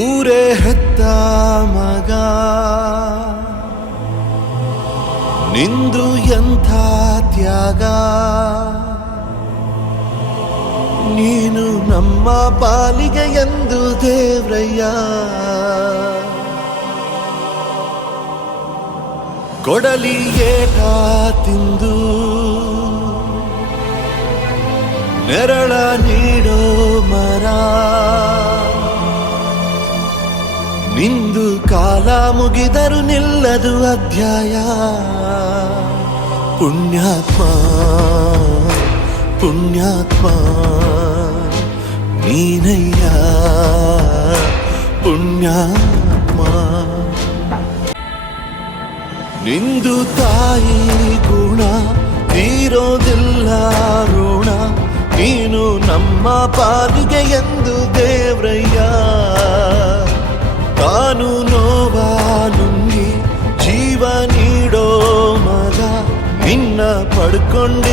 ಊರೇ ಹೆತ್ತ ಮಗ ನಿಂದು ಎಂಥ ತ್ಯಾಗ, ನೀನು ನಮ್ಮ ಪಾಲಿಗೆ ಎಂದು ದೇವ್ರಯ್ಯ. ಕೊಡಲಿ ಏಟ ತಿಂದು ನೆರಳ ನೀಡೋ ಮರ, ನಿಂದು ಕಾಲ ಮುಗಿದರು ನಿಲ್ಲದು ಅಧ್ಯಾಯ. ಪುಣ್ಯಾತ್ಮ ಪುಣ್ಯಾತ್ಮ ನೀನಯ್ಯ ಪುಣ್ಯಾತ್ಮ. ನಿಂದು ತಾಯಿ ಗುಣ ತೀರೋದಿಲ್ಲ ಋಣ, ನೀನು ನಮ್ಮ ಪಾಲಿಗೆ ಎಂದು ದೇವ್ರಯ್ಯ. ತಾನು ನೋವ ನುಂಗಿ ಜೀವ ನೀಡೋ ಮಗ, ನಿನ್ನ ಪಡ್ಕೊಂಡಿ